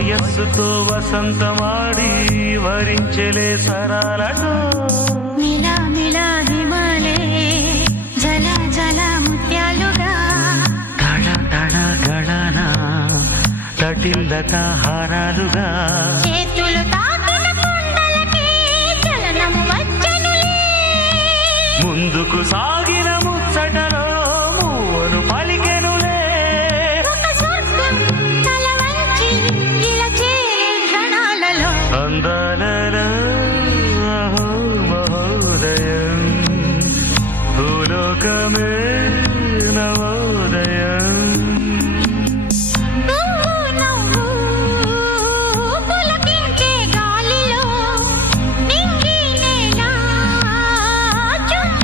వయస్సుతో వసంతమాడి వరించెలే సరాలతో మిలా మిలా హిమాలే జల జల ముత్యాలుగా తడ తడ గళన తటిల్లత హారాలుగా చేతులు తాకిన కొండలకి చలనము వచ్చనులే ముందుకు సాగిన ముచ్చటలో మూవను పలికెనులే ఒక స్వర్గం తల వంచి ఇలా చేరే క్షణాలలో అందాలలో అహో మహోదయం భూలోకమే నవ